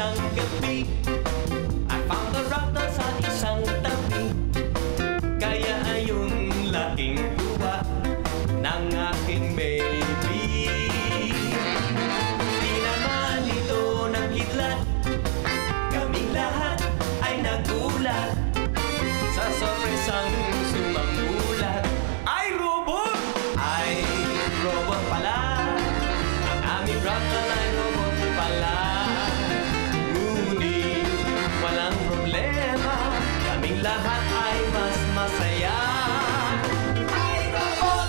isang gabi, I found a raptor sa isang tabi. Kaya ayun laking luwa ng aking baby. Di naman ito nagkidlat, kaming lahat ay nagulat sa sorpresang sumamulat. Ay robot! Ay robot pala, ang aming raptor ay robot pala. Ngunit walang problema, kaming lahat ay mas masaya. Ay robot!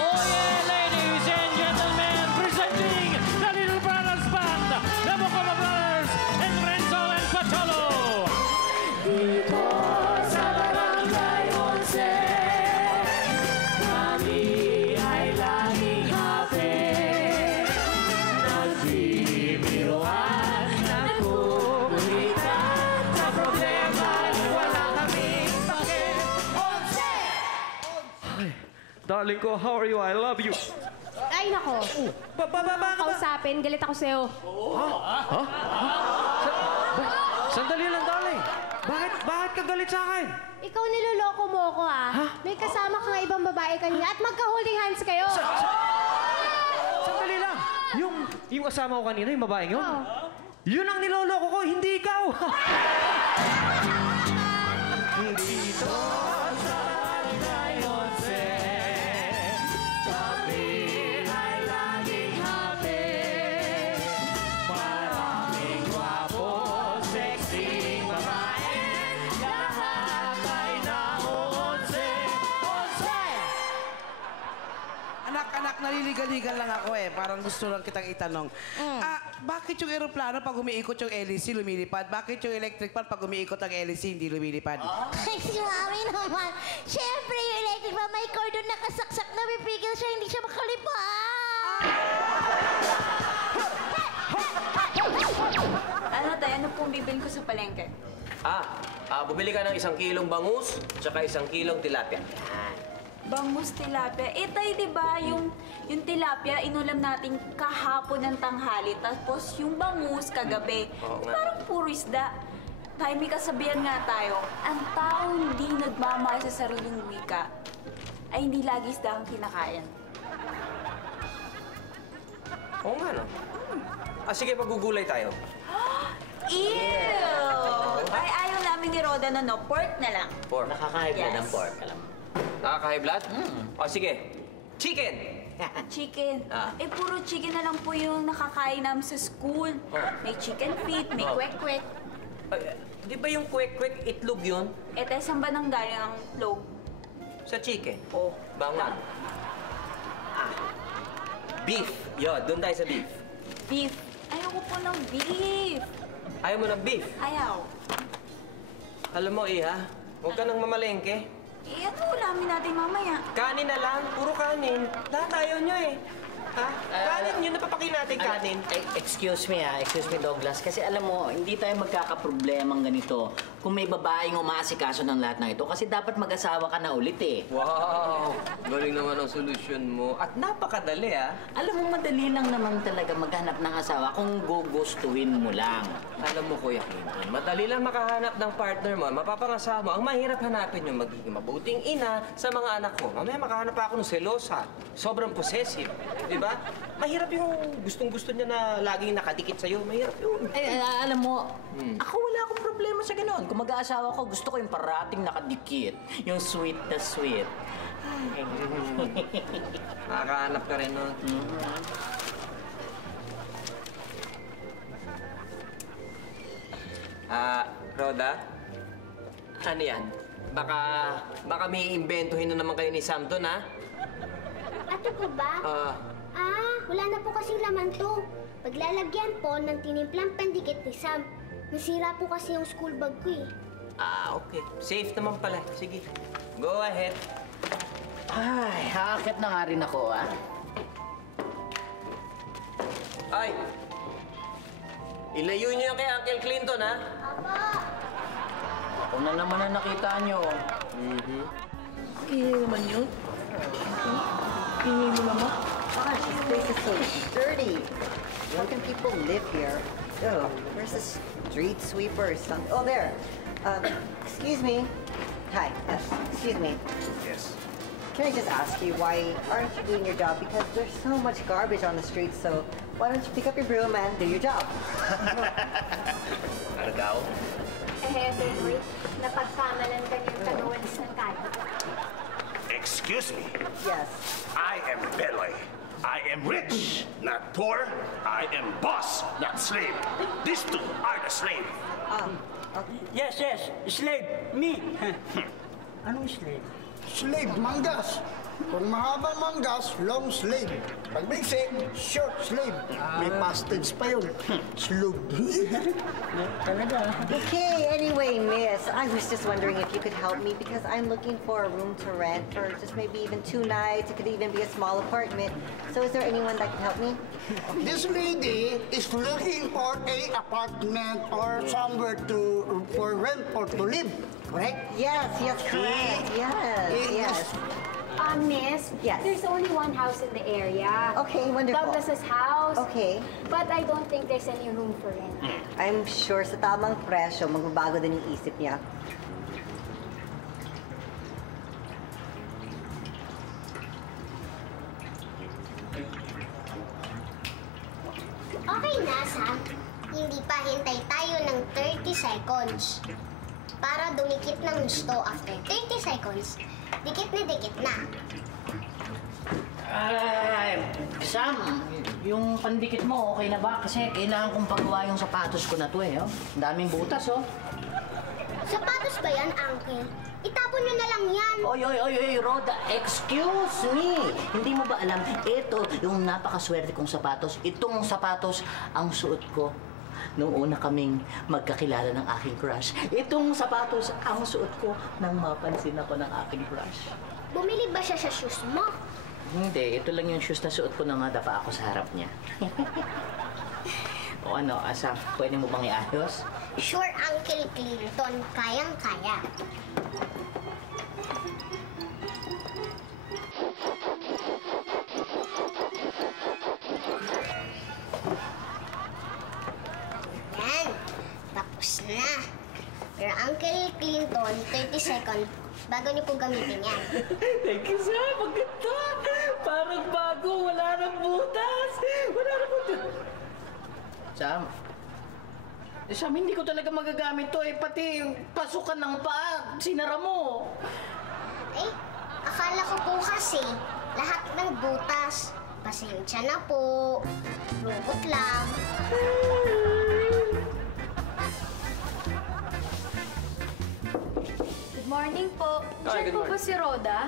Oh yeah, ladies and gentlemen, presenting the Little Brothers Band, the Bocoma Brothers, and Renzo and Patolo. Dito sa Barangay 11, kami ay laging happy. Nagbibiruan, nagkukulitan, sa problema wala kaming pake. 11! Darling ko, how are you? I love you. Ay, nako. Kausapin, galit ako sa'yo. Sandali lang, darling. Bakit ka galit sa akin? Ikaw niloloko mo ako, ah. May kasama ka nga ibang babae kanina at magka-holding hands kayo. Sandali lang. Yung kasama ko kanina, yung babaeng yun? Oo. Yun ang niloloko ko, hindi ikaw. Dito sa Barangay 11, kami ay laging happy. Maraming gwapo, sexy babae, lahat ay na-11. Anak, naliligal-ligal lang ako eh. Parang gusto lang kitang itanong. Bakit yung aeroplano pag umiikot yung LEC lumilipad? Bakit yung electric fan pag umiikot ang LEC hindi lumilipad? Ay, si Mami naman. Siyempre, yung electric fan, may cordon nakasaksak na pipigil siya, hindi siya makalipad. Ano tayo? Ano pong bibilin ko sa palengke? Bumili ka ng 1 kilong bangus, tsaka 1 kilong tilapia. Bangus tilapia. Tayo, di ba, yung tilapia, inulam natin kahapon ng tanghali, tapos yung bangus kagabi. Oo nga. Parang puro isda. Tayo, may kasabihan nga tayo, ang taong hindi nagmamahal sa sariling wika, ay hindi lagi isda ang kinakain. Oo nga, no? Sige, pagugulay tayo. Ew! Ay, ayaw namin ni Roda na pork na lang. Pork. Nakaka-high blood ang pork, alam mo. Nakaka-high blood? Sige. Chicken! Chicken. Ah. Puro chicken na lang po yung nakakain namin sa school. May chicken feet, may kwek-kwek. Di ba yung kwek-kwek itlog yun? Tayo, saan ba nang galing ang log? Sa chicken? Oh. Bangon. Beef. Doon tayo sa beef. Beef. Ayoko po ng beef. Ayaw mo ng beef? Ayaw. Alam mo, Iha, huwag ka nang mamalengke. Ano ulamin natin mamaya? Kanin na lang, puro kanin. Lahat ayaw nyo eh. Ha? Kanin yun, napapakin natin kanin. Excuse me Douglas, kasi alam mo, hindi tayo magkakaproblemang ganito kung may babaeng umaasikaso ng lahat ng ito kasi dapat mag-asawa ka na ulit eh. Wow! Galing naman ang solusyon mo. At napakadali Alam mo, madali lang naman talaga maghanap ng asawa kung gugustuhin mo lang. Alam mo, Kuya Clinton, madali lang makahanap ng partner mo, mapapangasawa mo. Ang mahirap hanapin yung magiging mabuting ina sa mga anak mo. Mamaya makahanap pa ako ng selosa, sobrang possessive. Di ba? Mahirap yung gustong-gusto niya na laging nakadikit sa'yo. Mahirap yun. Alam mo, ako wala akong problema sa ganoon. Kung mag-aasawa ko, gusto ko yung parating nakadikit. Yung sweet na sweet. Nakakahanap ka rin nun. Roda? Ano yan? Baka may imbentohin na naman kayo ni Sam doon, ha? Ato po ba? Wala na po kasing laman to. Paglalagyan po ng tinimplang pandikit ni Sam. Nasira po kasi yung school bag ko eh. Okay. Safe naman pala. Sige. Go ahead. Ay, haakit na nga rin ako, Ay! Ilayo niyo yan kay Uncle Clinton, ha? Ako na naman ang nakita nyo. Mm-hmm. Ingay naman yun. Ingay mo naman. gosh, this place is so dirty. How can people live here? Oh, where's the street sweeper or something? Oh, there. Excuse me. Hi, yes, excuse me. Yes. Can I just ask you, why aren't you doing your job? Because there's so much garbage on the streets, so why don't you pick up your broom and do your job? Ano daw? Henry, napagkamalan ka niyang tagawalis ng kaya. Excuse me. Yes. I am Beloy. I am rich, not poor. I am boss, not slave. These two are the slave. Yes, slave, me. Anong slave? Slave, manggas. Kung mahaba manggas, long slave. Pag migsing, short slave. May postage pa yun. Slug. Okay, anyway, miss, I was just wondering if you could help me because I'm looking for a room to rent for just maybe even 2 nights. It could even be a small apartment. So is there anyone that can help me? This lady is looking for a apartment or somewhere for rent or to live. Correct? Yes, correct. Yes. Miss, Yes. there's only one house in the area. Okay, wonderful. Douglas's house. Okay. But I don't think there's any room for rent. I'm sure sa tamang presyo, magbabago din yung isip niya. Okay na, Sam. Hindi pa hintay tayo ng 30 seconds. Para dumikit ng gusto after 30 seconds, dikit na. Sam, yung pandikit mo, okay na ba? Kasi kailangan kong pagawa yung sapatos ko na to eh. Oh. Ang daming butas, oh. Sapatos ba yan, Uncle? Itapon nyo na lang yan. Oy, Rhoda, excuse me! Hindi mo ba alam, ito yung napakaswerte kong sapatos. Itong sapatos ang suot ko nung una kaming magkakilala ng aking crush. Itong sapatos ang suot ko nang mapansin ako ng aking crush. Bumili ba siya sa shoes mo? Hindi, ito lang yung shoes na suot ko nang nadapa ako sa harap niya. O ano, Asa, pwede mo bang iayos? Sure, Uncle Clinton, kayang-kaya. Yan, tapos na. Pero Uncle Clinton, 30 seconds bago niyo po gamitin yan. Thank you, Sam. Maganda. Parang bago. Wala nang butas. Sam, hindi ko talaga magagamit to eh. Pati pasukan ng paa, sinara mo. Eh, akala ko po kasi lahat ng butas. Pasensya na po. Robot lang. Good morning po. Hi, Diyan good po ba morning. si Rhoda?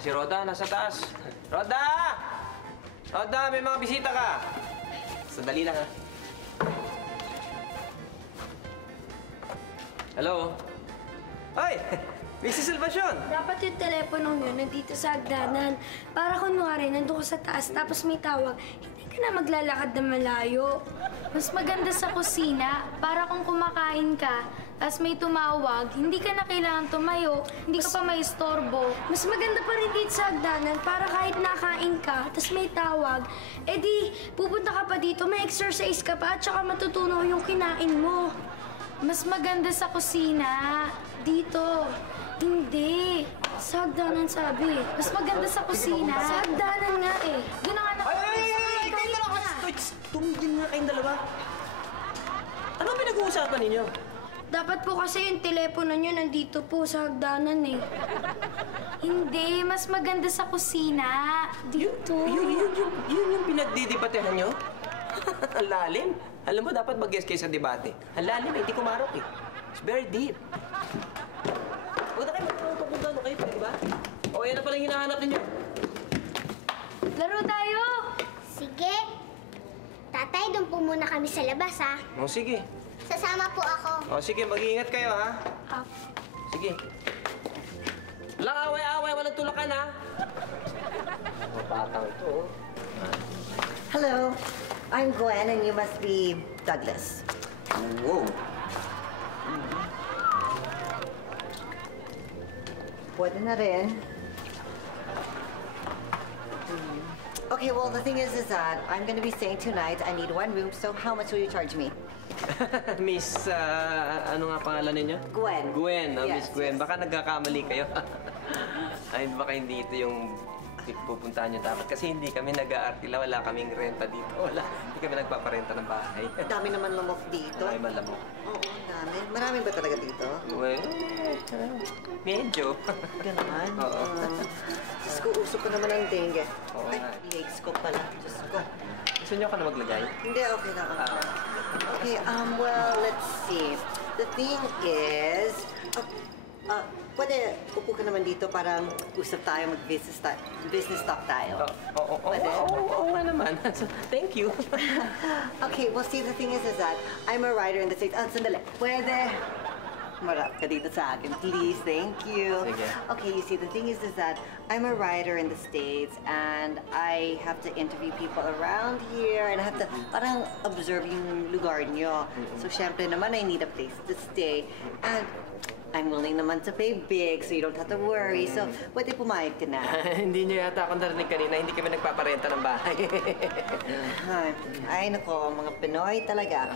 Si Rhoda, nasa taas. Rhoda! Rhoda, may mga bisita ka. Sandali lang, ha? Hello? Hoy! Mrs. Salvacion! Dapat yung telepono nyo nandito sa hagdanan. Para kunwari, nandun ka sa taas, tapos may tawag, hindi ka na maglalakad na malayo. Mas maganda sa kusina, para kung kumakain ka, tapos may tumawag, hindi ka na kailangan tumayo, hindi ka pa may istorbo. Mas maganda pa rin dito sa hagdanan para kahit nakain ka, tapos may tawag, edi pupunta ka pa dito, may exercise ka pa, at saka matutunaw yung kinain mo. Mas maganda sa kusina, dito. Hindi. Sa hagdanan sabi. Mas maganda sa kusina. Sa hagdanan nga eh. Doon na nga na. Ay! Kayo dalawa! Tumigil nga kayong dalawa. Ano pinag-uusapan ninyo? Dapat po kasi yung telepono nyo nandito po sa hagdanan eh. Hindi. Mas maganda sa kusina. Dito. Yun yung pinagdidibatehan nyo? Ang lalim. Alam mo, dapat mag-guess kayo sa debate. Ang lalim eh, hindi kumarok eh. It's very deep. Huwag na kayo magpapunta, ano kayo, di ba? O, yan na palang hinahanap ninyo. Laro tayo! Sige. Tatay, doon po muna kami sa labas, ha? O, sige. Sasama po ako. O, sige, mag-iingat kayo, ha? Sige. Walang away-away, walang tulakan, ha? Batang ito, oh. Hello, I'm Gwen and you must be Douglas. Whoa. Pwede na rin. Okay, well, the thing is that I'm gonna be staying 2 nights. I need 1 room, so how much will you charge me? Miss, ano nga pangalan ninyo? Gwen. Gwen, Yes, Miss Gwen. Baka nagkakamali kayo. Ay, baka hindi ito yung pupuntahan nyo dapat. Kasi hindi kami nag-aartila. Wala kaming renta dito. Wala. Hindi kami nagpaparenta ng bahay. Ang dami naman lamok dito. Marami man lamok. Oo, ang dami. Marami ba talaga dito? Well, medyo. Gano'n? Oo. Diyos ko, uso ko naman ang dengue. Oo Ay, nga. legs ko pala. Diyos ko. Gusto nyo ka na maglagay? Hindi, okay lang. Okay, well, let's see. The thing is, pwede upo ka naman dito para usap tayo, mag-business talk tayo. Oo nga naman. Thank you. Okay, well, see, the thing is that I'm a writer in the States. Sandali. Pwede marap ka dito sa akin, please. Thank you. Sige. Okay, you see, the thing is that I'm a writer in the States and I have to interview people around here and I have to parang observe yung lugar nyo. So, syempre naman, I need a place to stay. And I'm willing naman to pay big so you don't have to worry. So, pwede pumayag ka na. Hindi nyo yata ako narinig kanina. Hindi kami nagpaparenta ng bahay. Ay, nako, mga Pinoy talaga.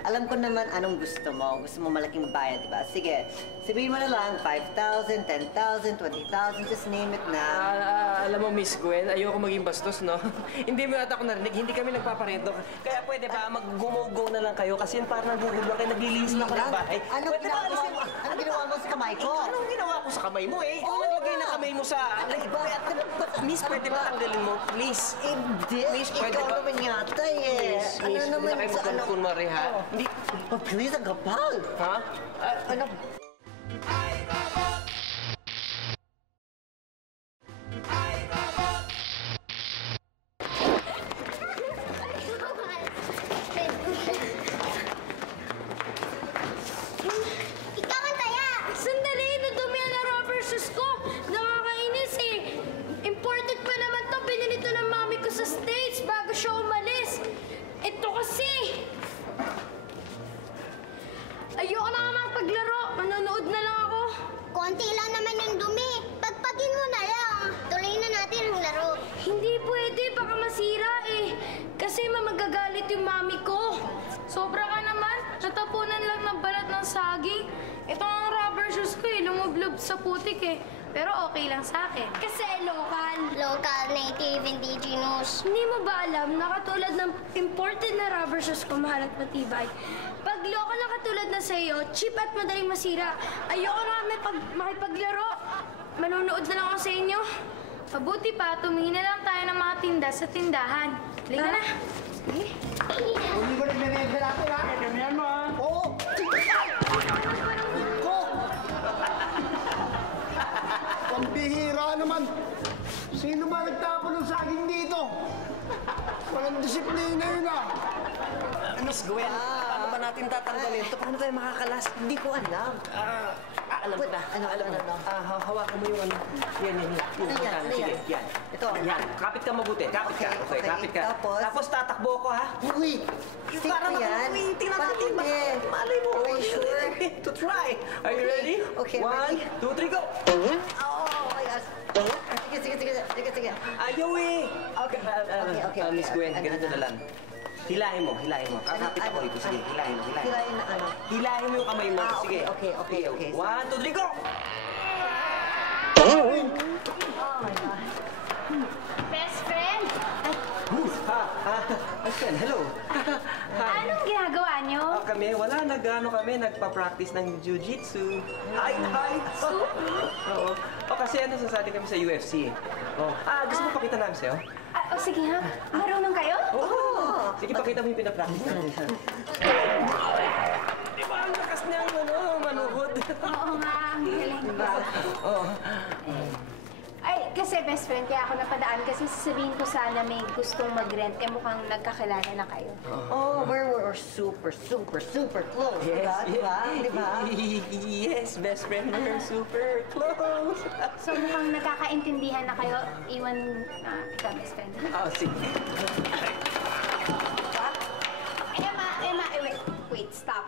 Alam ko naman anong gusto mo. Gusto mo malaking bayad, di ba? Sige, sabihin mo na lang, 5,000, 10,000, 20,000, just name it na. Alam mo, Miss Gwen, ayoko maging bastos, no? Hindi mo yata ako narinig. Hindi kami nagpaparento. Kaya pwede ba mag-go na lang kayo? Kasi parang nagugulo kayo. Naglilinis na ako ng bahay. Anong ginawa mo sa kamay ko? Anong ginawa ko sa kamay mo, eh? Ikaw naglagay ng kamay mo sa... Miss, pwede ba tanggalin mo? Please. Hindi. Miss, pwede Ikaw ba? naman yata eh. Miss, Ano naman hindi na kayo sa ano? magkunwari, ha? Hindi. Oh, please, ang kapal. Ha? Ano? Ikaw ang taya! Sandali, nadumi na rubber shoes ko. Nakakainis eh. Imported pa naman to. Binili to ng mami ko sa States bago siya umalis. Ito kasi. Ayoko na nga paglaro. Manonood na lang ako. Konti lang naman yung dumi. Pagpagin mo na lang. Tuloy na natin ang laro. Hindi pwede, baka masira eh. Kasi magagalit yung mami ko. Sobra ka naman. Natapunan lang ng balat ng saging. Ito ang rubber shoes ko eh. Lumublob sa putik eh. Pero okay lang sa akin. Kasi local. Local, native, indigenous. Hindi mo ba alam na katulad ng imported na rubber shoes ko mahal at matibay? Pag local na katulad na sa'yo, cheap at madaling masira. Ayoko na makipaglaro. Manonood na lang ako sa inyo. Mabuti pa, tumingin na lang tayo ng mga tinda sa tindahan. Halika na. Sige. Hindi ko nagme-renta natin, ha? Kamihan mo, ha? Oo! Ko! Pambihira naman! Sino ba nagtapon ng saging dito? Walang disiplina yun, ha? Miss Gwen, paano ba natin tatanggalin ito? Paano tayo makakalas? Hindi ko alam. Alam ko na. Ano? Hawakan mo yung ano. Yan. Yung butang. Sige, yan. Ito. Yan. Kapit ka mabuti. Kapit ka. Okay, kapit ka. Tapos tatakbo ko, ha? Uy! Yung Stick parang ko yan. tingnan natin. Malay mo. Are you sure? To try. Are you ready? Okay, 1, ready. 2, 3, go! Oh my gosh! Sige. Ayaw eh! Okay. Miss Gwen, ganito na lang. Hilahin mo. Kakapit ako dito. Sige, hilahin mo. Hilahin na ano? Hilahin mo yung kamay mo. Sige. Okay. 1, 2, 3, go! Oh my God. Best friend, Best friend, hello. anong ginagawa niyo? Wala, nagpa-practice ng jiu-jitsu. Hi! Oo. Kasi sasali kami sa UFC. Gusto mo pakita namin sa'yo? Sige ha, marunong kayo? Oo! Sige, pakita mo yung pinapractice namin. Di ba, ang lakas niyang manuhod? Oo nga, ang galing. Oo. Ay, kasi best friend, kaya ako napadaan kasi sasabihin ko sana may gustong mag-rent, mukhang nagkakilala na kayo. Oh, we're super close, diba? Yes, best friend, we're super close. So mukhang nagkakaintindihan na kayo, iwan kita best friend. Sige. Emma, wait, stop.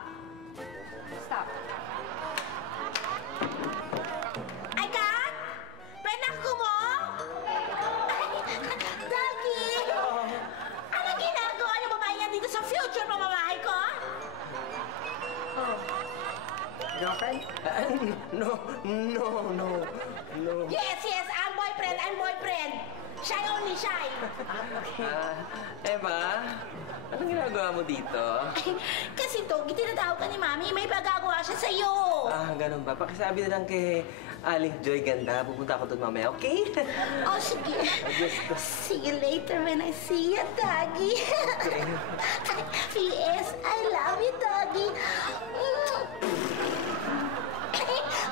girlfriend? No. Yes, I'm boyfriend. Shy only shy. Emma, anong ginagawa mo dito? Kasi to, tinatawag ka ni Mami, may pagagawa siya sa'yo. Ganun ba? Pakisabi na lang kay Aling Joy Ganda. Pupunta ako doon mamaya, okay? Oh, sige. See you later when I see you, Doggy. P.S. I love you, Doggy.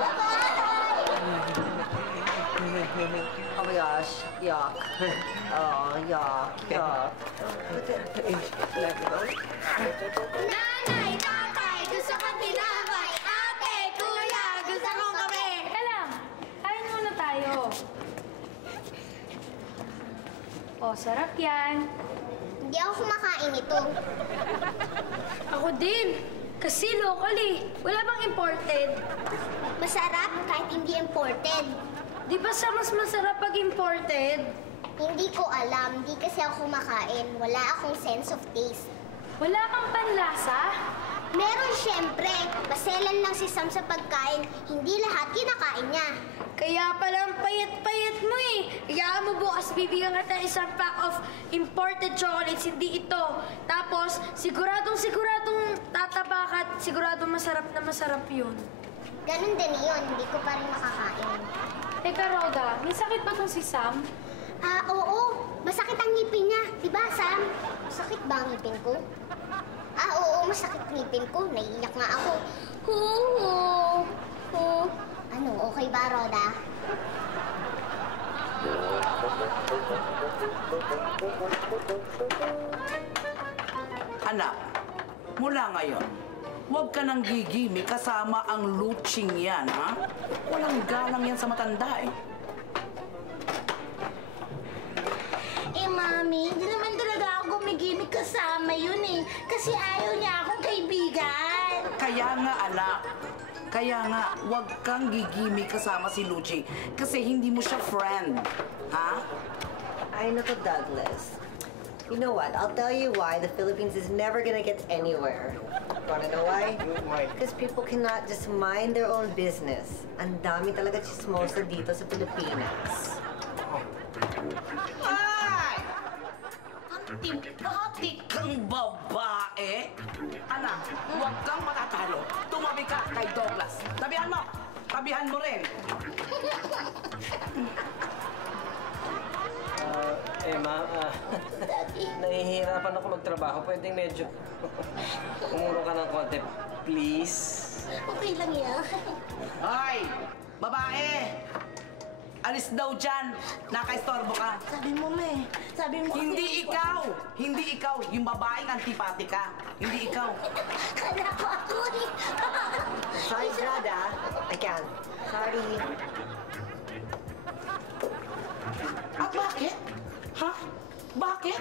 Bye-bye! Oh my gosh, yuck. Oh, yuck. Nanay, tatay, gusto ko tinapay. Ate, kuya, gusto kong kape. Teka lang, kain muna tayo. Oh, sarap yan. Hindi ako kumakain ito. Ako din. Kasi local eh. Wala bang imported? Masarap kahit hindi imported. Di ba mas masarap pag imported? Hindi ko alam. Hindi kasi ako kumakain. Wala akong sense of taste. Wala kang panlasa? Meron syempre. Maselan lang si Sam sa pagkain. Hindi lahat kinakain niya. Kaya palang payat-payat mo eh. Kaya mo bukas bibigyan ka ng isang pack of imported chocolates, hindi ito. Tapos, siguradong tataba ka at siguradong masarap na masarap yun. Ganun din yun. Hindi ko pa rin makakain. Teka, Roda, may sakit ba tong si Sam? Oo. Masakit ang ngipin niya. Diba, Sam? Masakit ba ang ngipin ko? Oo. Masakit ang ngipin ko. Naiiyak nga ako. Ano, okay ba, Roda? Anak, mula ngayon, huwag ka nang gigimi kasama ang luching yan, ha? Walang galang yan sa matanda, eh. Mami, hindi naman talaga ako gumigimik kasama yun eh. Kasi ayaw niya akong kaibigan. Kaya nga, anak. Kaya nga, huwag kang gigimi kasama si Luchi. Kasi hindi mo siya friend. Ha? Ay, naku, Douglas. You know what? I'll tell you why the Philippines is never gonna get anywhere. Wanna know why? Why? Because people cannot just mind their own business. Ang dami talaga chismosa dito sa Pilipinas. Ay! Antik kang babae. Anak, huwag kang matatalo. Tumabi ka kay Douglas. Tabihan mo. Tabihan mo rin. Emma, nahihirapan ako magtrabaho. Pwedeng medyo umuro ka ng konti, please. Okay lang yan. Ay! Babae! Alis daw dyan. Nakaistorbo ka. Sabi mo, me. Sabi mo. Hindi ikaw. Hindi ikaw. Yung babaeng antipati ka. Hindi ikaw. Kala ko ako eh. Sorry, Grada. I can't. Sorry. At bakit? Ha? Bakit?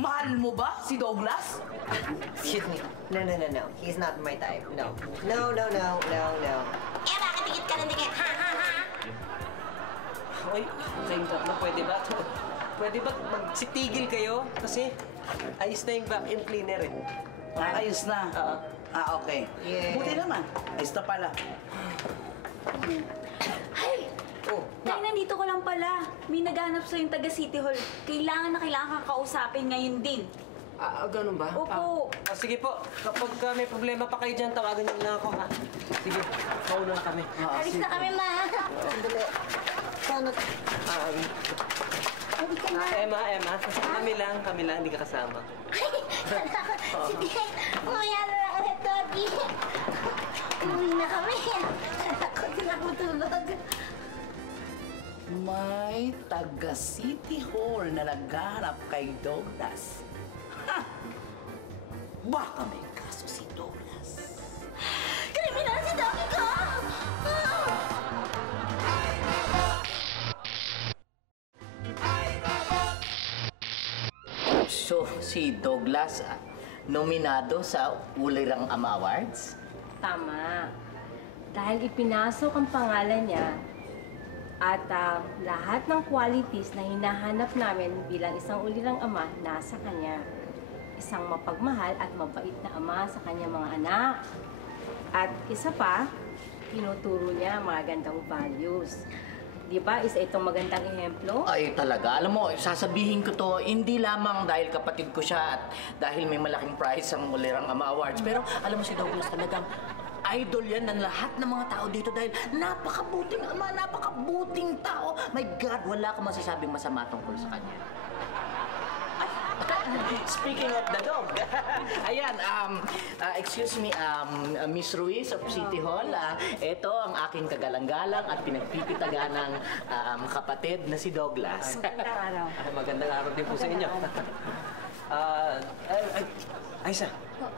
Mahal mo ba si Douglas? Excuse me. No. He's not my type. No. No. Eh, bakit dikit ka ng dikit? Ha? Uy, kayong tatlo, pwede ba? Pwede ba magsitigil kayo? Kasi ayos na yung vacuum cleaner eh. Ayos na? Okay. Yeah. Buti naman. Ayos na pala. Ay! Tay, nandito ko lang pala. May naghanap sa yung taga City Hall. Kailangan kang kausapin ngayon din. Ganun ba? Opo. Sige po, kapag may problema pa kayo dyan, tawagan niyo lang ako, ha? Sige, mauna kami. Alis na kami, ma. Sandali. Paano? Emma, kami lang, hindi ka kasama. Sige, umaya na lang ulit, Doggy. Uwi na kami. Takot din ako tulog. May taga City Hall na naghanap kay Douglas. Ha! Baka may kaso si Douglas. Kriminal si Doggy ko! So, si Douglas, nominado sa Ulirang Ama Awards? Tama. Dahil ipinasok ang pangalan niya at lahat ng qualities na hinahanap namin bilang isang ulirang ama nasa kanya. Isang mapagmahal at mabait na ama sa kanyang mga anak. At isa pa, tinuturo niya mga gandang values. Di ba, isa itong magandang ehemplo? Ay, talaga. Alam mo, sasabihin ko to, hindi lamang dahil kapatid ko siya at dahil may malaking prize ang Ulirang Ama Awards. Pero alam mo si Douglas talagang idol yan ng lahat ng mga tao dito dahil napakabuting ama, napakabuting tao. My God, wala akong masasabing masama tungkol sa kanya. Speaking of the dog, ayan, excuse me, Miss Ruiz of City Hall, ito ang aking kagalang-galang at pinagpipitaga ng kapatid na si Douglas. Magandang araw. Magandang araw din po sa inyo. Aisa,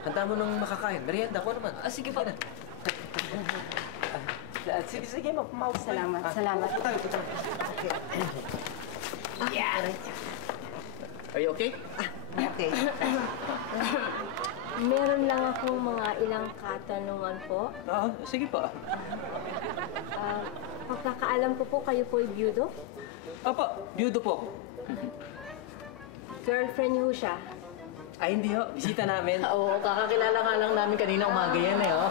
handa mo nung makakain. Merienda ko naman. Sige pa. Sige, maupo. Salamat, salamat. Okay. Yeah. Are you okay? Okay. Meron lang akong mga ilang katanungan po. Sige po. Pagkakaalam ko po, kayo po ay byudo? Opo, byudo po. Girlfriend niyo siya? Ay, hindi ho. Bisita namin. Oo, kakakilala nga lang namin kanina umaga yan eh, oh.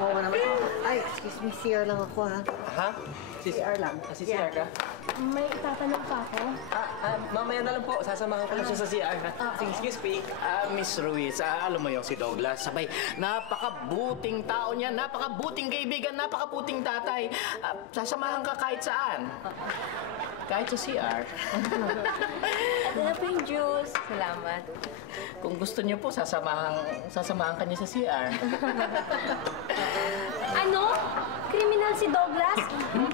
Oo naman. Ay, excuse me, CR lang ako, ha? Ha? CR lang? CR ka? May itatanong pa ako. Mamaya na lang po. Sasamahan ko lang siya sa CR, ha? Excuse me. Miss Ruiz, alam mo yung si Douglas, sabay, napakabuting tao niya, napakabuting kaibigan, napakabuting tatay. Sasamahan ka kahit saan. Kahit sa CR. Ito na po yung juice. Salamat. Kung gusto niyo po, sasamahan ka niya sa CR. Ano? Kriminal si Douglas?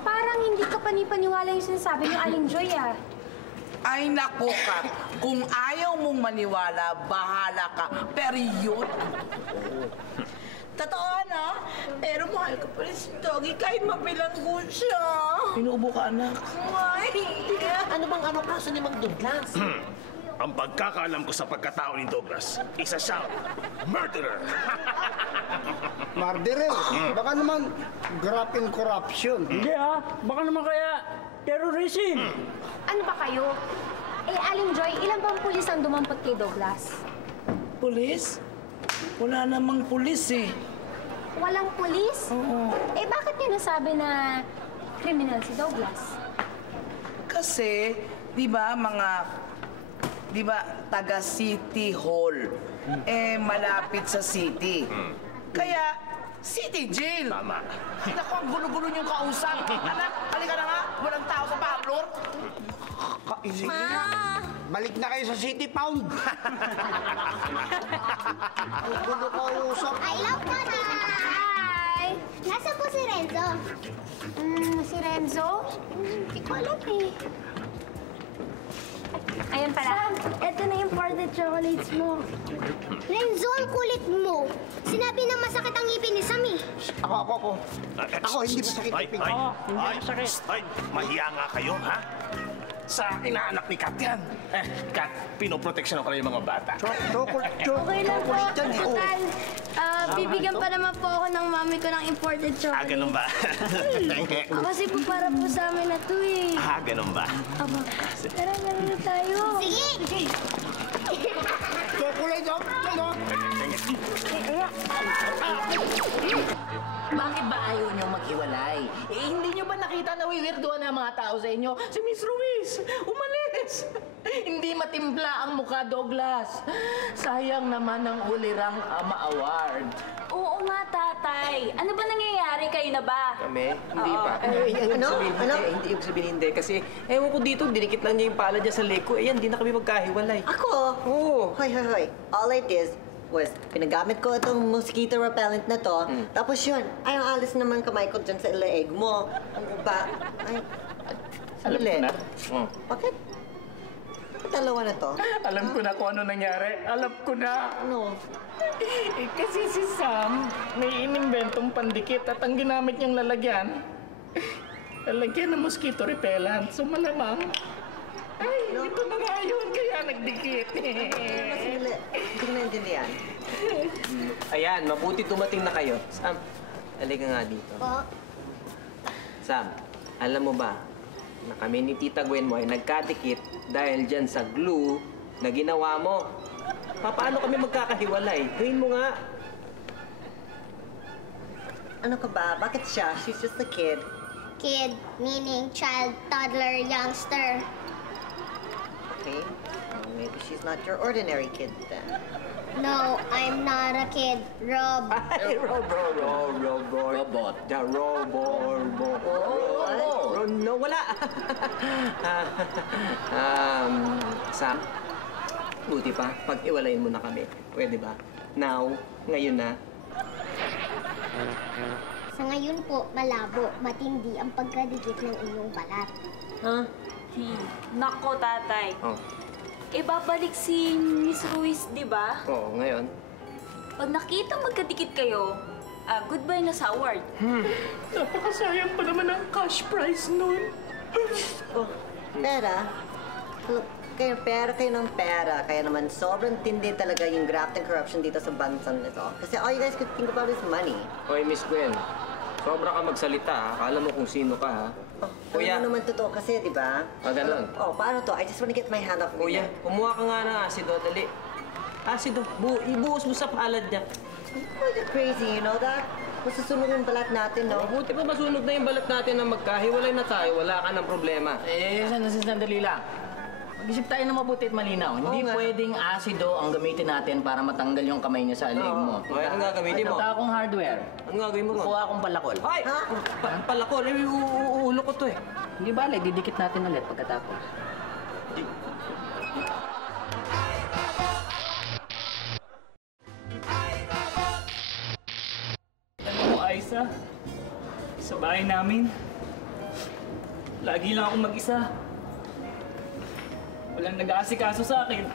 Parang hindi ka panipaniwala yung sinasabi ni Aling Joy, ah. Ay, naku ka. Kung ayaw mong maniwala, bahala ka. Pero yun ang totoo na. Pero mahal ko pa rin si Doggy kahit mabilanggo siya. Inuubo ka, anak. Ay! Ano bang kaso ni Mang Douglas? Ang pagkakaalam ko sa pagkatao ni Douglas, isa siyang murderer. Murderer? Baka naman graft in corruption. Hindi baka naman kaya terrorism. Ano ba kayo? Aling Joy, ilan bang pulis ang dumampot kay Douglas? Pulis? Wala namang pulis eh. Walang pulis? Oo. Bakit niya nasabi na kriminal si Douglas? Kasi, di ba, taga City Hall. Malapit sa city. Kaya, City Jail. Tama. Ay, naku, ang gulo-gulo niyong kausap. Anak, halika na nga. Walang tao sa parlor. Balik na kayo sa City Pound. Ang gulo kausap. I love ka na! Hi! Nasaan po si Renzo? Si Renzo? Hindi ko alam eh. Ayun pala. Sam, eto na yung imported chocolates mo. Renzo, ang kulit mo. Sinabi na masakit ang ngipin ni Sam eh. Ako. Ako, hindi masakit Ay, ipin. ay, mahiya nga kayo, ha? Sa inaanak ni Kat yan. Kat, pinoproteksyon ko na yung mga bata. Okay lang po. Total, bibigyan pa naman po ako ng mami ko ng imported chocolate. Ganun ba? Kasi po para po sa amin na to eh. Ganun ba? Aba, tara na tayo. Sige! Chocolate, Bakit ba ayaw niyo maghiwalay? Hindi niyo ba nakita na wiwirduhan ng mga tao sa inyo? Si Miss Ruiz, umalis! Hindi matimpla ang mukha, Douglas. Sayang naman ang Ulirang Ama Award. Oo nga, tatay. Ano ba nangyayari? Kayo na ba? Kami? Hindi pa. Ano? Hindi ibig sabihin hindi. Kasi, ewan ko dito, dinikit lang niya yung pala dyan sa leg ko. Hindi na kami magkahiwalay. Ako? Oo. Hoy. All I did was, pinagamit ko itong mosquito repellent na to. Tapos yun, ay, ang alis naman kamay ko dyan sa leeg mo. Ang ba? Ay, Alam ko na. bakit? Dalawa na to? Alam ko na kung ano nangyari. Alam ko na. Ano? Kasi si Sam, may inimbentong pandikit at ang ginamit niyang lalagyan ng mosquito repellent. So malamang, ito na nga yun, kaya nagdikit. Hindi ko naintindihan. Ayan, mabuti dumating na kayo. Sam, halika nga dito. Po. Sam, alam mo ba na kami ni Tita Gwen mo ay nagkadikit dahil dyan sa glue na ginawa mo? Paano kami magkakahiwalay? Gawin mo nga. Ano ka ba? Bakit siya? She's just a kid. Kid, meaning child, toddler, youngster. Okay. Well, maybe she's not your ordinary kid then. No, I'm not a kid. Rob. Ay, robot. The robot. No, wala. Sam, buti pa, pag-iwalayin mo na kami. Pwede ba? Now, ngayon na. Sa ngayon po, malabo, matindi ang pagkadikit ng inyong balat. Huh? Nako, tatay. Oh. Ibabalik si Miss Ruiz, di ba? Oo, ngayon. Pag nakita magkadikit kayo, goodbye na sa award. Napakasayang pa naman ang cash prize nun. Oh, pera? Kayo ng pera. Kaya naman sobrang tindi talaga yung graft and corruption dito sa bansang nito. Kasi all you guys could think about is money. Hoy, Miss Gwen. Sobra ka magsalita, ha? Akala mo kung sino ka, ha? Kuya. Ano naman totoo kasi, di ba? Ganun. Paano to? I just want to get my hand off. Kuya, kumuha ka nga ng asido, dali. Asido, ibuhos mo sa palad niya. Oh, you're crazy, you know that? Masusunog yung balat natin, no? Buti pa masunog na yung balat natin na magkahiwalay na tayo, wala ka ng problema. Sandali lang. Mag-isip tayo na mabuti at malinaw. Hindi pwedeng asido ang gamitin natin para matanggal yung kamay niya sa leeg mo. Ay, anong gagamitin mo? At akong hardware. Anong gagawin mo? Kuha akong palakol. Ay! Palakol? Uulo ko to eh. Hindi bale, didikit natin ulit pagkatapos. Alam mo, Aiza, sa bahay namin, lagi lang akong mag-isa. Walang nag-aasikaso sa akin.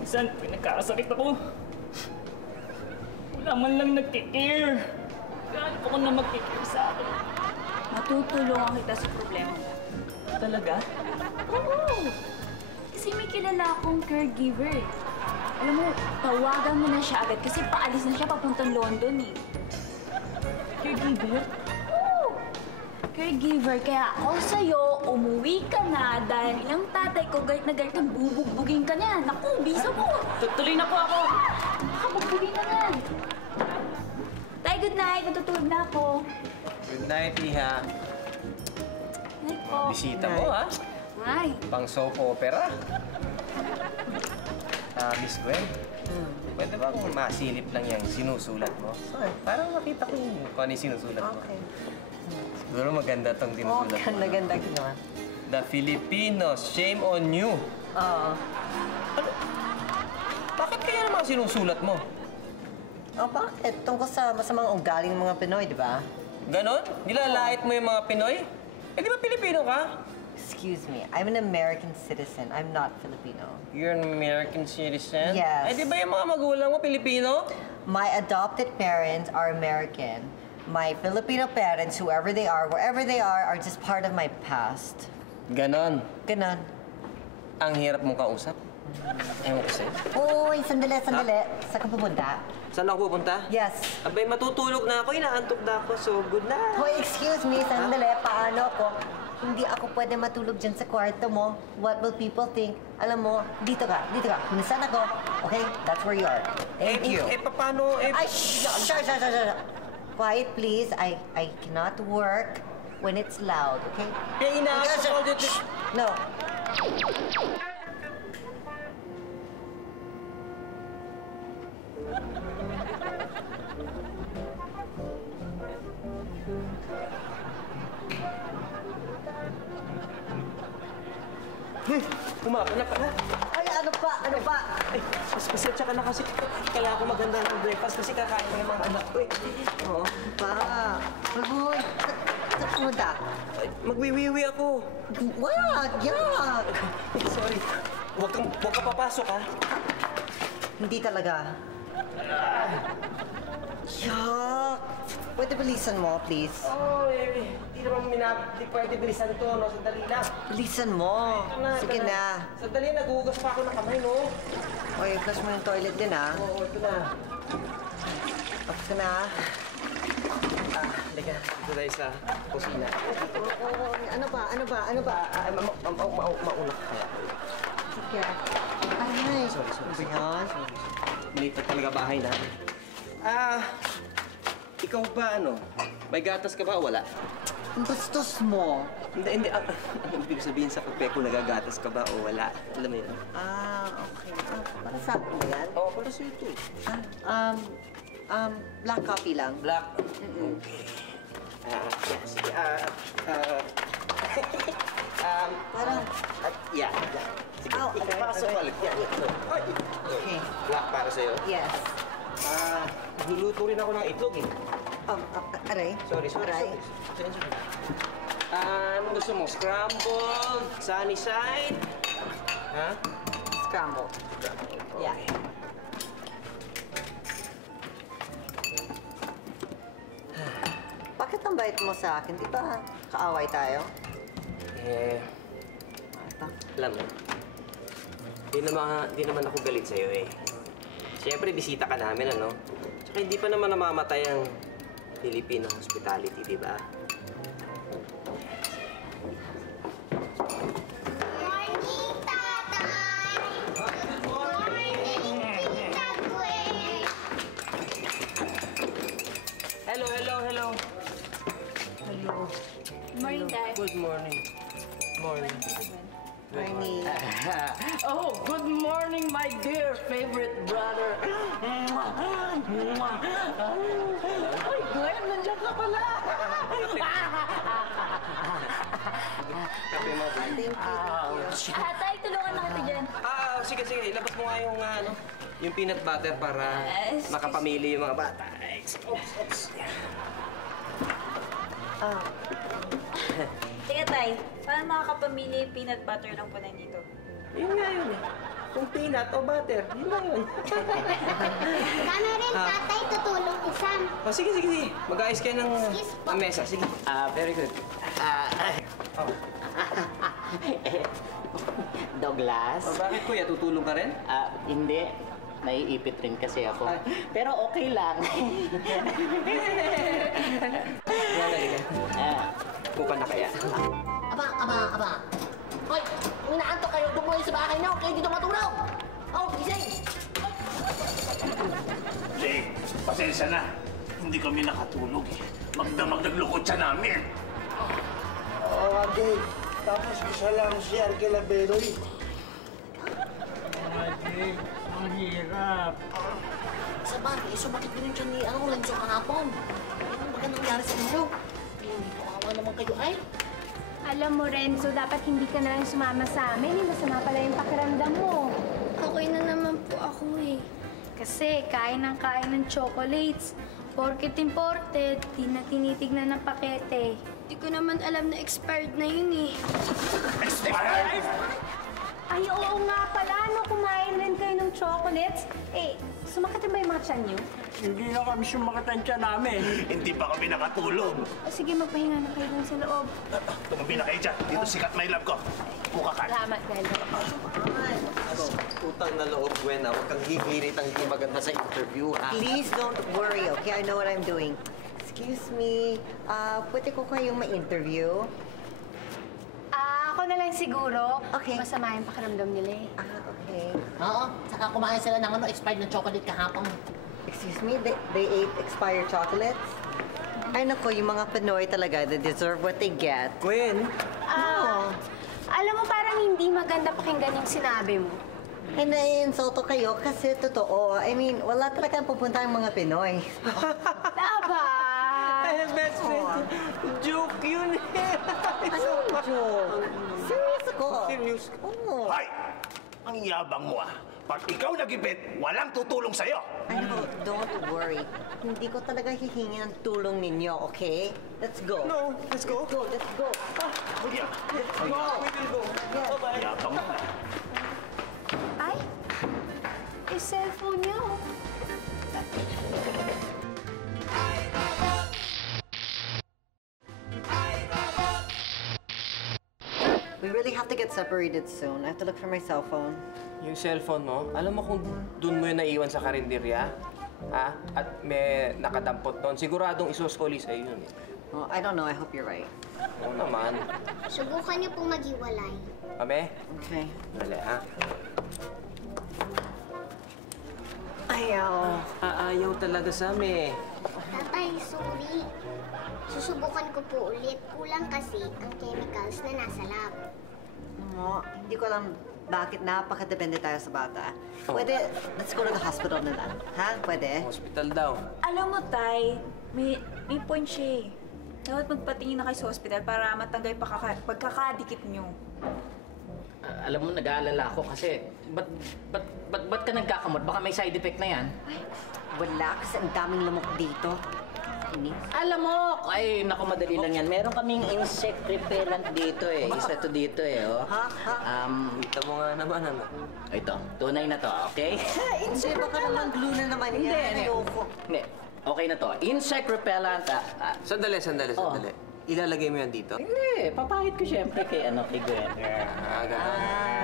Minsan, pinagkakasakit ako. Wala man lang nagkikare. Gaano ko na magkikare sa akin? Matutulungan kita sa problema mo. Talaga? Oo! Kasi may kilala akong caregiver eh. Alam mo, tawagan mo na siya agad kasi paalis na siya papuntang London eh. Caregiver? Caregiver, kaya ako sa'yo, umuwi ka na dahil yung tatay ko galit na galit ng bubugbugin ka niya. Naku, bisa mo! Tutuloy na po ako! Bugbugin ka na! Tay, good night! Natutulog na ako. Good night, Iha. Night po. Bisita mo, ha? Hi. Pang soap opera. Miss Gwen, pwede ba kung masilip lang yung sinusulat mo? Parang makita ko kung ano yung sinusulat mo. Okay. Siguro maganda tong sinusulat mo. Ganda ginawa. The Filipinos, shame on you. Oo. Bakit kaya naman sinusulat mo? Bakit? Tungkol sa masamang ugaling mga Pinoy, di ba? Ganon? Nilalait mo yung mga Pinoy? Eh, di ba Pilipino ka? Excuse me, I'm an American citizen. I'm not Filipino. You're an American citizen? Yes. Eh, di ba yung mga magulang mo Pilipino? My adopted parents are American. My Filipino parents, whoever they are, wherever they are just part of my past. Ganon. Ganon. Ang hirap mong kausap. Ewan ko sa'yo. Uy, sandali. Saan ka pupunta? Saan ako pupunta? Yes. Abay, matutulog na ako. Inaantok na ako. So, good night. Hoy, excuse me, sandali. Paano ako? Hindi ako pwede matulog dyan sa kwarto mo. What will people think? Alam mo, dito ka. Kunisan ako. Okay? That's where you are. Thank you. Paano? Ay, shh! Quiet, please. I cannot work when it's loud, okay? Kaya inaantok ko dito. No. Umaga na pala. Ay, ano pa? Ay, mas pasensya ka na kasi kailangan ko maganda ng breakfast kasi kakain ko yung mga anak ko eh. Oo. Uy, saan pumunta? Magwiwiwi ako. Wag! Yak! Sorry. Huwag ka papasok, ha? Hindi talaga. Yak! Pwede bilisan mo, please? Hindi naman hindi pwede bilisan to, no? Sandali lang. Bilisan mo. Sige na. Sandali, naghuhugas pa ako ng kamay, no? Okay, flush mo yung toilet din, ha? Oo, ito na. Tapos ka na, ha? Halika. Ito tayo sa kusina. Ano ba? Mauna ka kaya. Sige. Ay, Sorry. Sorry. Maliit na talaga bahay namin. Ikaw ba may gatas ka ba o wala? Ang bastos mo. Hindi. Ano ibig sabihin sa kape kung nagagatas ka ba o wala? Alam mo yun? Okay. Para sa akin ba yan? Oo, para sa ito eh. Black coffee lang. Black? Okay. Yes. Parang... Yeah. Sige, pasok ulit. Okay. Black para sa'yo? Yes. Niluto rin ako ng itlog eh. Aray? Sorry. Anong gusto mo? Scrambled? Sunny side? Ha? Scrambled. Okay. Yeah. Bakit ang bait mo sa akin? Di ba kaaway tayo? Alam mo, di naman ako galit sa'yo eh. Siyempre, bisita ka namin, ano? Tsaka hindi pa naman namamatay ang Filipino hospitality, di ba? Morning, Tatay! Morning, Tita Gwen! Hello. Morning, Dad. Good morning. Morning. Morning. Oh, good morning, my dear favorite brother. Ay, Glenn, nandiyan ka pala. Kape mo. Thank you. Tay, tulungan na kita dyan. Sige. Ilabas mo nga yung peanut butter para makapamili yung mga bata. Oops. Teka, Tay. Paano makakapamili peanut butter lang po nandito? Yun nga yun eh. Kung peanut o butter, yun lang yun. Kami rin, Tatay, tutulong ni Sam. Sige. Mag-ayos kayo ng mesa. Sige. Very good. Douglas? Bakit kuya? Tutulong ka rin? Hindi. Naiipit rin kasi ako. Pero okay lang. Pupa na kaya. Aba. Hoy! Inaantok kayo. Tumuloy sa bahay niyo. Kayo dito matulog. Gising! Jake, pasensya na. Hindi kami nakatulog eh. Magdamag naglukot siya namin. Jake. Tapos isa lang si Arkela Beroy. Jake, ang hirap. Sa bagay, sumakit din yung tiyan ni Renzo kahapon. Ano ba nangyari sa inyo? Hindi ko awa naman kayo ay. Alam mo, Renzo, dapat hindi ka na lang sumama sa amin. Masama pala yung pakiramdam mo. Okay na naman po ako eh. Kasi kain ng chocolates. Porket imported, di na tinitignan ng pakete. Di ko naman alam na expired na yun eh. Expired? Ay, oo nga pala. Kumain rin kayo ng chocolates. Sumakit ba yung mga tiyan niyo? Hindi na kami sumakit ang tiyan namin. Hindi pa kami nakatulog. Sige, magpahinga na kayo dun sa loob. Tumabi na kayo dyan. Dito sikat may love ko. Buka ka. Salamat, Galo. Utang na loob, Gwen. Huwag kang hihirit ang hindi maganda sa interview, ha? Please don't worry, okay? I know what I'm doing. Excuse me, pwede ko kayong ma-interview? Ako na lang siguro. Okay. Masama yung pakiramdam nila eh. Okay. Oo, saka kumain sila ng expired na chocolate kahapon. Excuse me, they ate expired chocolates? Ay nako, yung mga Pinoy talaga, they deserve what they get. Gwen? Alam mo, parang hindi maganda pakinggan yung sinabi mo. Na-insulto kayo kasi totoo. I mean, wala talagang pupunta ang mga Pinoy. Aba! Best friend. Joke yun eh. Anong joke? Serious ako. Serious? Oo. Hoy! Ang yabang mo ah. Pag ikaw nagipit, walang tutulong sa'yo. Ano, don't worry. Hindi ko talaga hihingi ng tulong ninyo, okay? Let's go. No, let's go. Let's go. Yeah. Let's go. We will go. Bye-bye. Yabang mo. Ay! Cellphone niya oh. We really have to get separated soon. I have to look for my cell phone. Yung cellphone mo, alam mo kung doon mo yun naiwan sa karinderya? Ha? At may nakadampot doon. Siguradong isusoli sa'yo yun eh. Oh, I don't know. I hope you're right. Oo naman. Subukan niyo pong maghiwalay. Kami? Okay. Dali, ha? Ay, Ayaw talaga sa amin. Tatay, sorry. Susubukan ko po ulit. Kulang kasi ang chemicals na nasa lab. Hindi ko alam bakit napakadepende tayo sa bata. Pwede, let's go to the hospital na lang. Ha? Pwede? Hospital daw. Alam mo, Tay, may point siya eh. Dapat magpatingin na kayo sa hospital para matanggal pagkakadikit nyo. Alam mo, nag-aalala ako kasi ba't ka nagkakamot? Baka may side effect na yan. Wala, kasi ang daming lamok dito. Alam mo, ay naku, madali lang yan. Meron kaming insect repellent dito eh. Isa to dito eh, oh. Kita mo nga naman, ano? Ito, tunay na to, okay? Hindi, baka naman glue na naman yan. Hindi. Okay na to. Insect repellent. Sandali. Ilalagay mo yan dito? Hindi, papahit ko siyempre kay Gwen.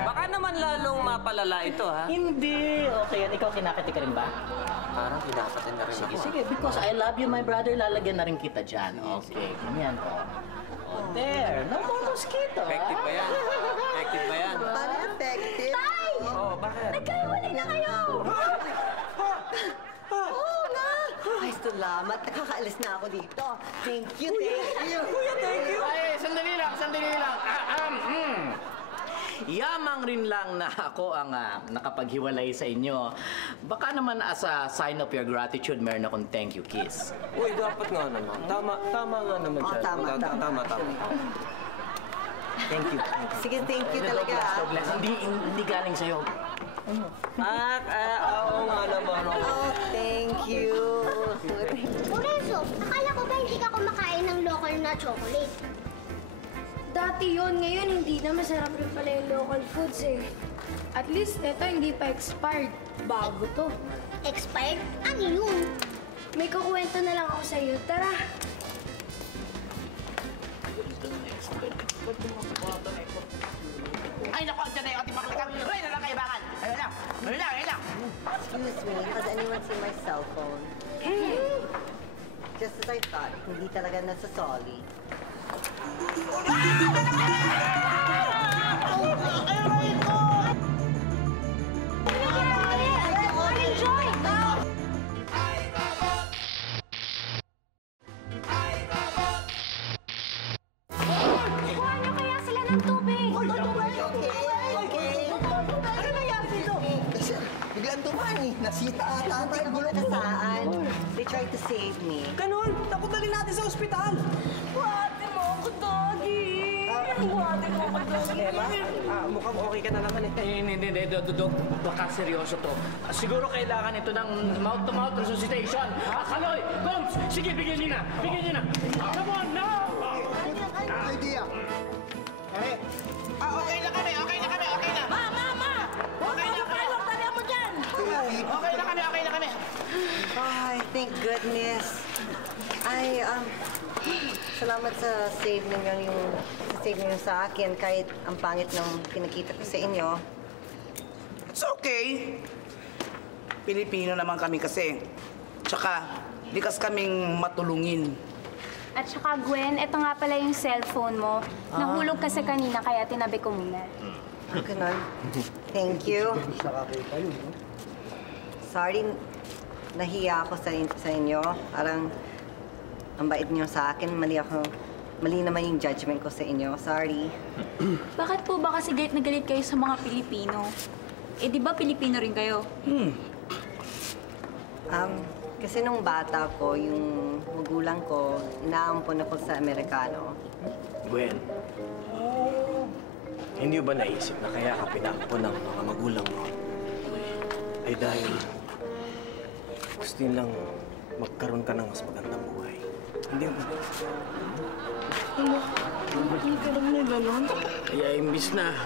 Baka naman lalong mapalala ito, ha? Hindi, okay yan. Ikaw kinakati ka rin ba? Parang kinakati na rin ako. Sige, because I love you, my brother, lalagyan na rin kita dyan. Okay, ganyan po. There, no more mosquito. Effective ba yan? Parang effective. Tay! Bakit? Nagkaiwalay na kayo! Oo nga! Ay, salamat. Nakakaalis na ako dito. Thank you. Kuya, thank you. Ay, sandali lang. Yamang rin lang na ako ang nakapaghiwalay sa inyo. Baka naman as a sign of your gratitude, meron akong thank you kiss. Uy, dapat nga naman. Tama nga naman siya. Tama. Thank you. Sige, thank you talaga. Douglas, hindi galing sa'yo. Oo nga naman. Oh, thank you. Lorenzo, akala ko ba hindi ka kumakain ng local na chocolate? Dati yun, ngayon hindi na. Masarap rin pala yung local foods eh. At least ito hindi pa expired. Bago to. Expired? Ano yun? May kukwento na lang ako sa iyo. Tara! Ay, naku, dyan na yung ating pakalakan. Ray na lang kaibangan. Ayun lang. Excuse me, has anyone seen my cell phone? Just as I thought, hindi talaga nasasoli. Nasita ata tayo gulo. Nasaan? They tried to save me. Ganon! Naku, dali natin sa ospital! Buhati mo ako, Doggy! Buhati mo ako, Doggy! Mukhang okay ka na naman eh. Hindi, Dok. Baka seryoso to. Siguro kailangan ito ng mouth-to-mouth resuscitation. Kaloy! Gomes! Sige, bigyan niyo na! Come on, now! Idea. Okay na kami! Ma! Okay na kami! Tala mo dyan! Okay na kami! Ay, thank goodness. Ay, salamat sa save ninyo sa akin kahit ang pangit ng pinakita ko sa inyo. It's okay. Pilipino naman kami kasi. Tsaka, likas kaming matulungin. At saka, Gwen, ito nga pala yung cellphone mo. Nahulog kasi kanina, kaya tinabi ko muna. Ganun. Thank you. Sorry, nahiya ako sa inyo. Parang, ang bait niyo sa akin. Mali naman yung judgment ko sa inyo. Sorry. Bakit po ba kasi galit na galit kayo sa mga Pilipino? Eh, di ba Pilipino rin kayo? Kasi nung bata ko, yung magulang ko, inaampon ako sa Amerikano. Gwen, hindi ba naisip na kaya ka pinaampon ng mga magulang mo? Ay dahil gusto nilang magkaroon ka ng mas magandang buhay. Hindi ba? Hindi ka lang may ganon. Kaya imbis na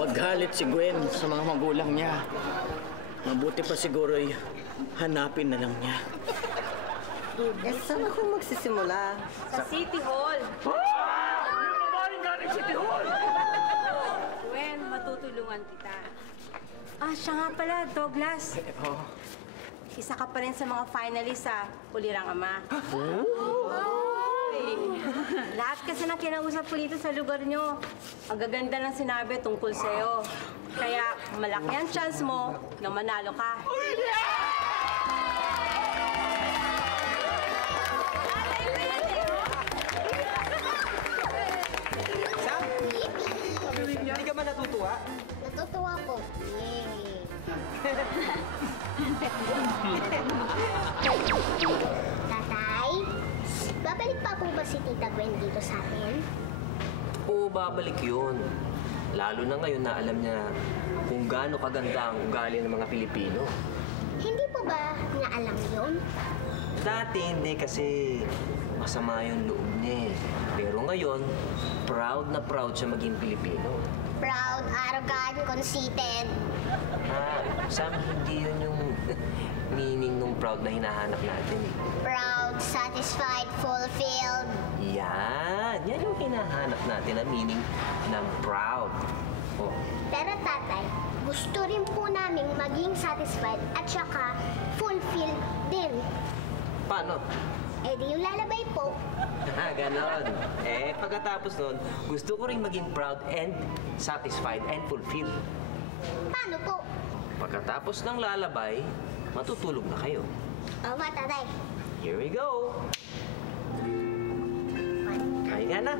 maghalit si Gwen sa mga magulang niya, mabuti pa siguro'y hanapin na lang niya. Eh, saan ako magsisimula? Sa City Hall. Yung babaeng galing City Hall! Gwen, matutulungan kita. Siya nga pala, Douglas. Isa ka pa rin sa mga finalists sa Ulirang Ama. Lahat kasi ng kinausap ko dito sa lugar nyo, ang gaganda ng sinabi tungkol sa'yo. Kaya malaki ang chance mo na manalo ka. Sam? Hindi ka ba natutuwa? Natutuwa po. Yay! Tatay, babalik pa po ba si Tita Gwen dito sa atin? Oo, babalik yun. Lalo na ngayon na alam niya kung gaano kaganda ang ugali ng mga Pilipino. Hindi po ba niya alam yun? Dati hindi kasi masama yung loob niya eh. Pero ngayon, proud na proud siya maging Pilipino. Proud, arrogant, conceited. Sam, hindi yun yung meaning ng proud na hinahanap natin eh. Proud, satisfied, fulfilled. Yan yung hinahanap natin na meaning ng proud. Oh. Pero tatay, gusto rin po namin maging satisfied at saka fulfilled din. Paano? Eh di yung lalabay po. Ganon. Pagkatapos nun, gusto ko rin maging proud and satisfied and fulfilled. Paano po? Pagkatapos ng lalabay, matutulog na kayo. Oo nga, tatay. Here we go. Kain nga na.